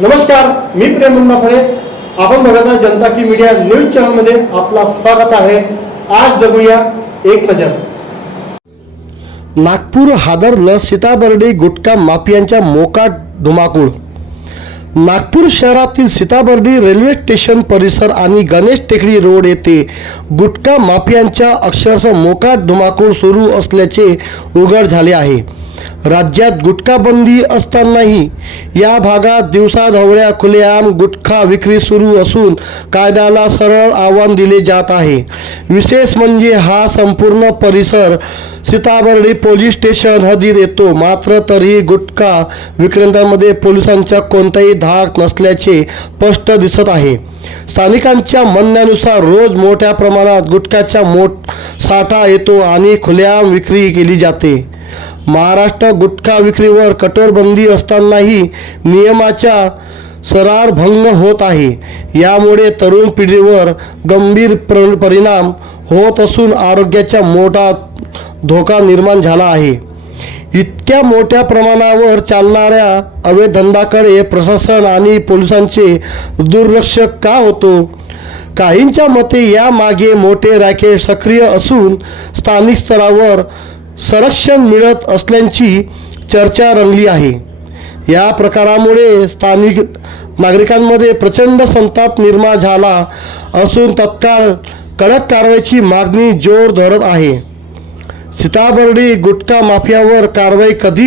नमस्कार, मी प्रेम मुन्नाफळे. आपण बघत आहात जनता की मीडिया न्यूज चॅनल मध्ये आपला स्वागत आहे. आज बघूया एक नजर. नागपूर हादरलं, सीताबर्डी गुटखा माफियांच्या मोकाट धुमाकूळ. नागपूर शहरातील सीताबर्डी रेल्वे स्टेशन परिसर आणि गणेश टेकडी रोड येथे गुटखा माफियांच्या अक्षरशः मोकाट धुमाकूळ सुरू असल्याचे उघड झाले आहे. राज्यात गुटखा बंदी असतानाही या भागात दिवसाढवळ्या खुलेआम गुटखा विक्री सुरू असून कायद्याला सरळ आव्हान दिले जात आहे. विशेष म्हणजे हा संपूर्ण परिसर सीताबर्डी पोलीस स्टेशन हद्दीत येतो. मात्र तरीही गुटखा विक्रेत्यांमध्ये पोलिसांचा कोणताही धाक नसल्याचे स्पष्ट दिसत आहे. स्थानिकांच्या म्हणण्यानुसार रोज मोठ्या प्रमाणात गुटख्याचा साठा येतो आणि खुलेआम विक्री केली जाते. महाराष्ट्र गुटखा विक्रीवर कठोर बंदी असतानाही नियमाचा सरार भंग होत आहे. यामुळे तरुण पिढीवर गंभीर परिणाम होत असून आरोग्याचा मोठा धोका निर्माण झाला आहे. इतक्या मोठ्या प्रमाणावर चालणाऱ्या अवैध धंद्याकडे प्रशासन आणि पोलिसांचे दुर्लक्ष का होतो? काहींच्या मते यामागे मोठे रॅकेट सक्रिय असून स्थानिक स्तरावर संरक्षण मिळत असल्याची चर्चा रंगली आहे. या प्रकारामुळे स्थानिक नागरिकांमध्ये प्रचंड संताप निर्माण झाला असून तत्काळ कडक कारवाईची मागणी जोर धरत आहे. सीताबर्डी गुटखा माफियावर कारवाई कधी